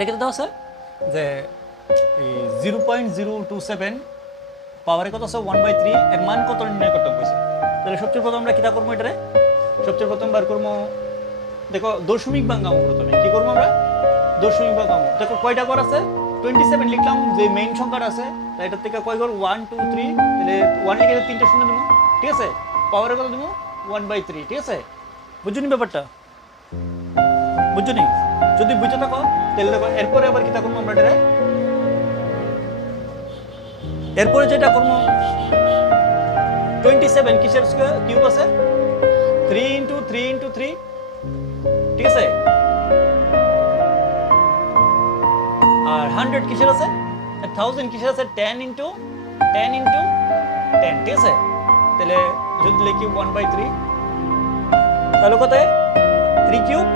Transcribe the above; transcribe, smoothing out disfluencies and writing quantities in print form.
এটা কত দেওয়া আছে যে এই 0.027 পাওয়ারে কত আছে 1/3 এর মান কত নির্ণয় করতে কইছে। তাহলে সবচেয়ে প্রথম আমরা কিটা করবো এটারে, সবচেয়ে প্রথম বার করবো দেখো দশমিক ভাঙাবো, প্রথমে কি করবো আমরা দশমিক ভাঙাবো। দেখো কয়টা ঘর আছে 27 লিখলাম যে মেইন সংখ্যাটা আছে, তাই এটার থেকে কয় ঘর 1 2 3, তাহলে 1 লিখে 3টা শূন্য দেবো, ঠিক আছে। পাওয়ারে কত দেবো 1/3, ঠিক আছে। বুঝছো নি ব্যাপারটা, বুঝছো নি? যদি বুঝে থাকো তাহলে দেখো এরপরে আবার কিটা করবো আমরা এটারে, এরপরে যেটা করবো 27 কিসের কিউব আছে 3 × 3 × 3, ঠিক আছে। আর 100 কিসের আছে 1000 কিসের আছে 10 × 10 × 10, ঠিক আছে। তাহলে যদি লিখি 1/3 তাহলে কত 3 কিউব